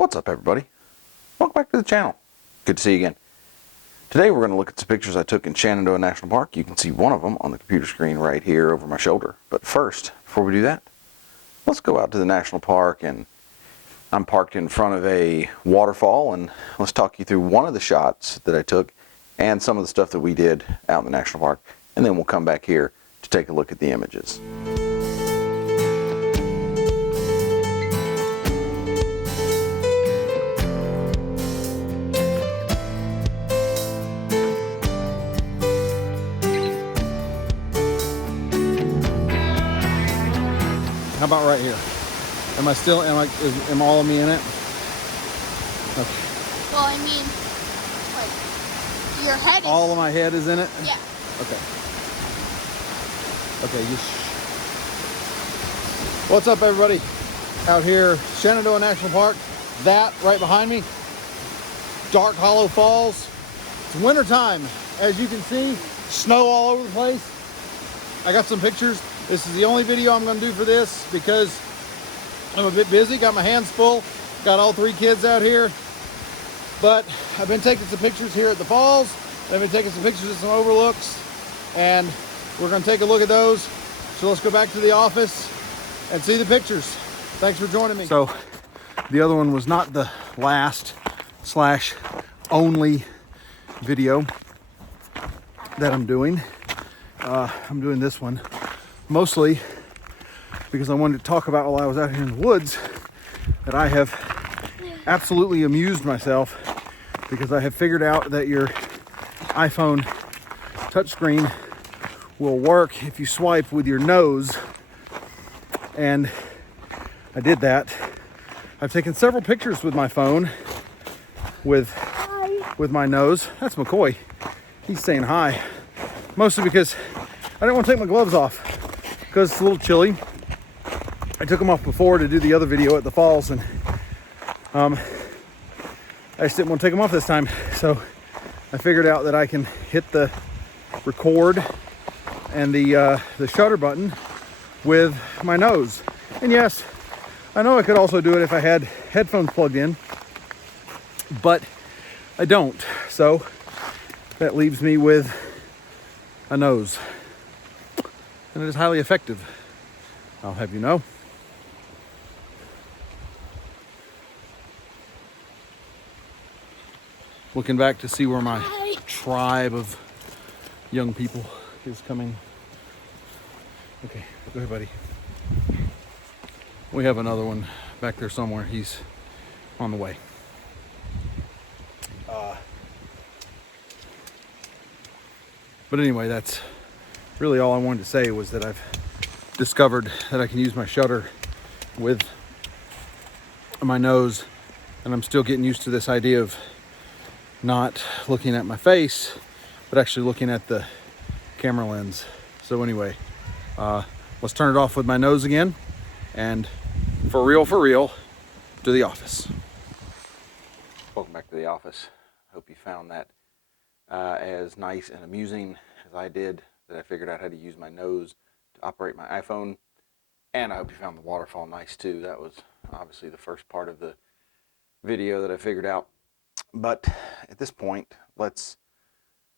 What's up, everybody? Welcome back to the channel. Good to see you again. Today we're going to look at some pictures I took in Shenandoah National Park. You can see one of them on the computer screen right here over my shoulder. But first, before we do that, let's go out to the national park, and I'm parked in front of a waterfall, and let's talk you through one of the shots that I took and some of the stuff that we did out in the national park, and then we'll come back here to take a look at the images. How about right here? Am all of me in it? Okay. Well, I mean, like, your head is... All of my head is in it? Yeah. Okay. Okay, What's up, everybody? Out here, Shenandoah National Park. That right behind me, Dark Hollow Falls. It's winter time. As you can see, snow all over the place. I got some pictures. This is the only video I'm going to do for this because I'm a bit busy, got my hands full, got all three kids out here. But I've been taking some pictures here at the falls. I've been taking some pictures of some overlooks, and we're going to take a look at those. So let's go back to the office and see the pictures. Thanks for joining me. So the other one was not the last / only video that I'm doing. I'm doing this one mostly because I wanted to talk about, while I was out here in the woods, that I have absolutely amused myself because I have figured out that your iPhone touchscreen will work if you swipe with your nose, and I did that. I've taken several pictures with my phone with my nose. That's McCoy. He's saying hi. Mostly because I didn't want to take my gloves off because it's a little chilly. I took them off before to do the other video at the falls, and I just didn't want to take them off this time. So I figured out that I can hit the record and the shutter button with my nose. And yes, I know I could also do it if I had headphones plugged in, but I don't. So that leaves me with a nose, and it is highly effective, I'll have you know. Looking back to see where my tribe of young people is coming. Okay, go ahead, buddy. We have another one back there somewhere. He's on the way. But anyway, that's really all I wanted to say, was that I've discovered that I can use my shutter with my nose, and I'm still getting used to this idea of not looking at my face, but actually looking at the camera lens. So anyway, let's turn it off with my nose again, and for real, to the office. Welcome back to the office. Hope you found that as nice and amusing as I did, that I figured out how to use my nose to operate my iPhone. And I hope you found the waterfall nice too. That was obviously the first part of the video that I figured out. But at this point, let's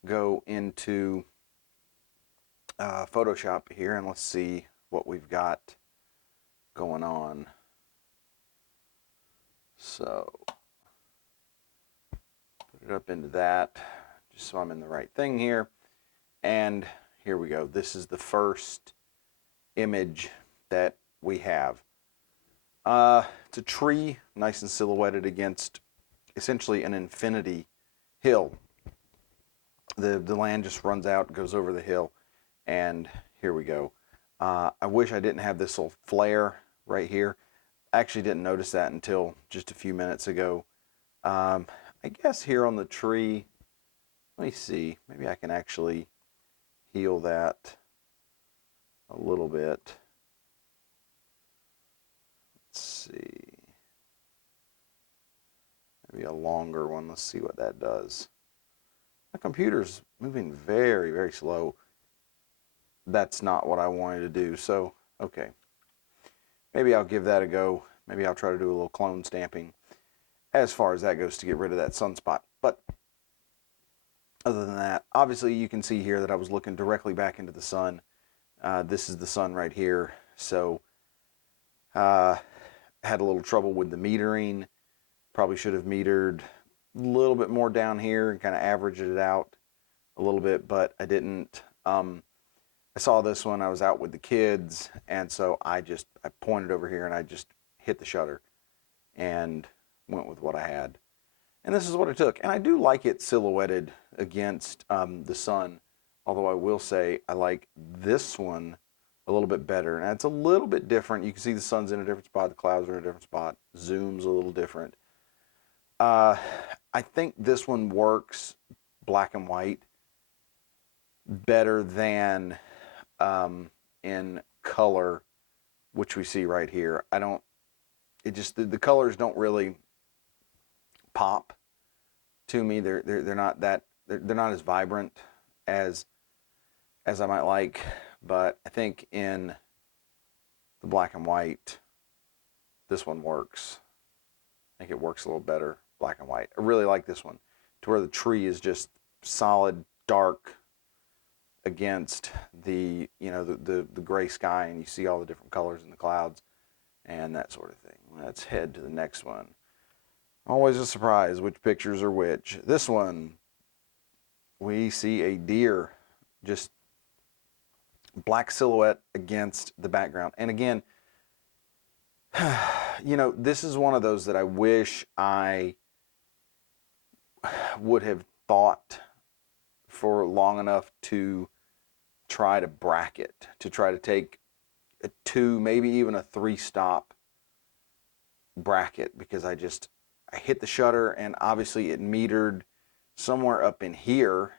go into Photoshop here, and let's see what we've got going on. So put it up into that, just so I'm in the right thing here. And here we go. This is the first image that we have. It's a tree, nice and silhouetted against essentially an infinity hill. The land just runs out, goes over the hill, and here we go. I wish I didn't have this little flare right here. I actually didn't notice that until just a few minutes ago. I guess here on the tree, let me see, maybe I can actually heal that a little bit. Let's see. Maybe a longer one. Let's see what that does. My computer's moving very, very slow. That's not what I wanted to do. So, okay. Maybe I'll give that a go. Maybe I'll try to do a little clone stamping as far as that goes to get rid of that sunspot. But other than that, obviously you can see here that I was looking directly back into the sun. This is the sun right here. So had a little trouble with the metering. Probably should have metered a little bit more down here and kind of averaged it out a little bit, but I didn't. I saw this one. I was out with the kids, and so I pointed over here and I just hit the shutter and went with what I had. And this is what I took. And I do like it silhouetted against the sun, although I will say I like this one a little bit better. And it's a little bit different. You can see the sun's in a different spot, the clouds are in a different spot, zoom's a little different. I think this one works black and white better than in color, which we see right here. The colors don't really pop to me. They're not as vibrant as I might like, but I think in the black and white, this one works. I think it works a little better black and white. I really like this one, to where the tree is just solid dark against the gray sky, and you see all the different colors in the clouds and that sort of thing. Let's head to the next one. Always a surprise which pictures are which. This one, we see a deer, just black silhouette against the background. And again, this is one of those that I wish I would have thought for long enough to try to bracket, to try to take a 2, maybe even a 3 stop bracket, because I hit the shutter and obviously it metered somewhere up in here,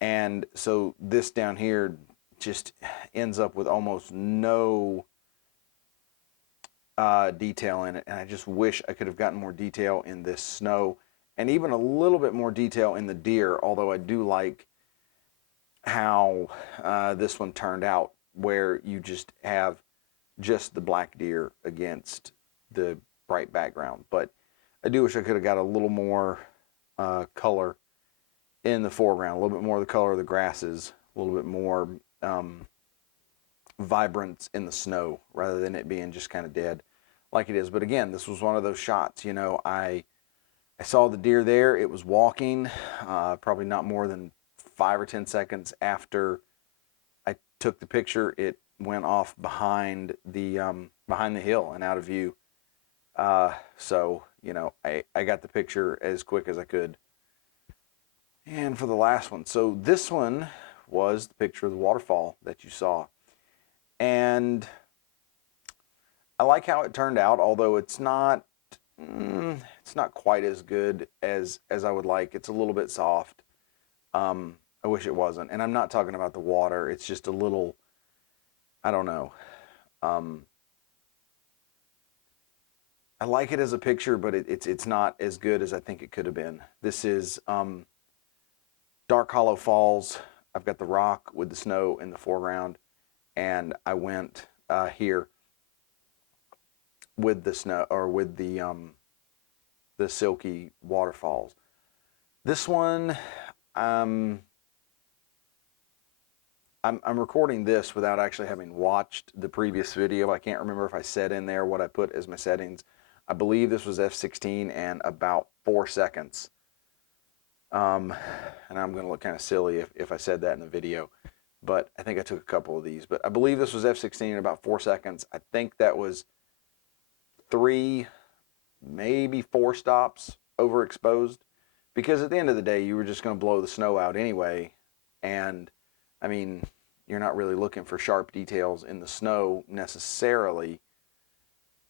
and so this down here just ends up with almost no detail in it. And I just wish I could have gotten more detail in this snow, and even a little bit more detail in the deer, although I do like how this one turned out, where you just have just the black deer against the bright background. But I do wish I could have got a little more color in the foreground, a little bit more of the color of the grasses, a little bit more vibrance in the snow, rather than it being just kind of dead like it is. But again, this was one of those shots, I saw the deer there. It was walking, probably not more than 5 or 10 seconds after I took the picture. It went off behind the hill and out of view. So I got the picture as quick as I could. And for the last one, so this one was the picture of the waterfall that you saw, and I like how it turned out, although it's not quite as good as I would like. It's a little bit soft. I wish it wasn't. And I'm not talking about the water. It's just a little, I don't know. I like it as a picture, but it's not as good as I think it could have been. This is Dark Hollow Falls. I've got the rock with the snow in the foreground, and I went here with the snow, or with the silky waterfalls. This one, I'm recording this without actually having watched the previous video. I can't remember if I said in there what I put as my settings. I believe this was f16 and about 4 seconds. And I'm going to look kind of silly if I said that in the video, but I think I took a couple of these. But I believe this was f16 and about 4 seconds. I think that was 3, maybe 4 stops overexposed, because at the end of the day, you were just going to blow the snow out anyway. And I mean, you're not really looking for sharp details in the snow necessarily.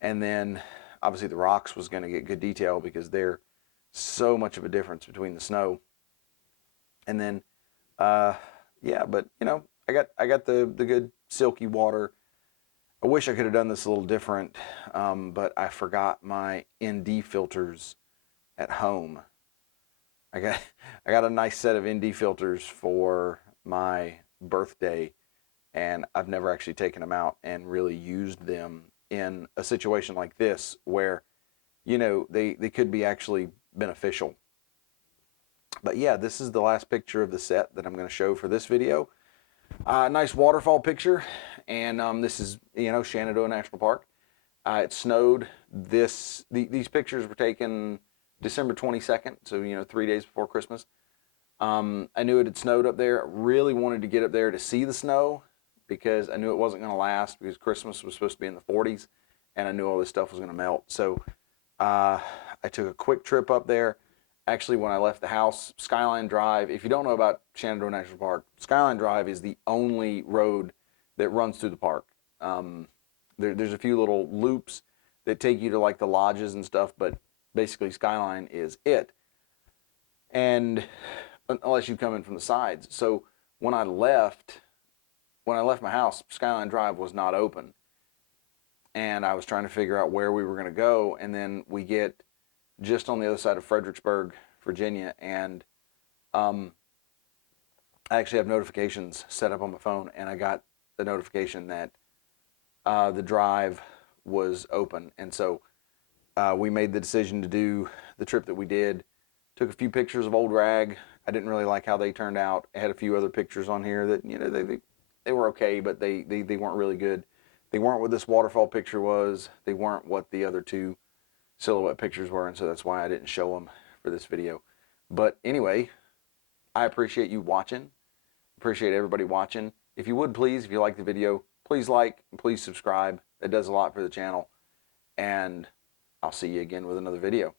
And then obviously the rocks was going to get good detail, because they're so much of a difference between the snow. And then yeah, but I got the good silky water. I wish I could have done this a little different, but I forgot my ND filters at home. I got a nice set of ND filters for my birthday, and I've never actually taken them out and really used them in a situation like this, where they could be actually beneficial. But yeah, this is the last picture of the set that I'm going to show for this video. Nice waterfall picture, and this is Shenandoah National Park. It snowed. These pictures were taken December 22nd, so 3 days before Christmas. I knew it had snowed up there. I really wanted to get up there to see the snow because I knew it wasn't going to last because Christmas was supposed to be in the 40s, and I knew all this stuff was going to melt. So I took a quick trip up there. Actually, when I left the house, Skyline Drive, if you don't know about Shenandoah National Park, Skyline Drive is the only road that runs through the park. There's a few little loops that take you to like the lodges and stuff, but basically Skyline is it. And unless you come in from the sides. So when I left my house, Skyline Drive was not open. And I was trying to figure out where we were going to go, and then we get just on the other side of Fredericksburg, Virginia, and I actually have notifications set up on my phone, and I got the notification that the drive was open. And so we made the decision to do the trip that we did. Took a few pictures of Old Rag. I didn't really like how they turned out. I had a few other pictures on here that they were okay, but they weren't really good. They weren't what this waterfall picture was. They weren't what the other two silhouette pictures were, and so that's why I didn't show them for this video. But anyway, I appreciate you watching. Appreciate everybody watching. If you would please, if you like the video, please like and please subscribe. That does a lot for the channel. And I'll see you again with another video.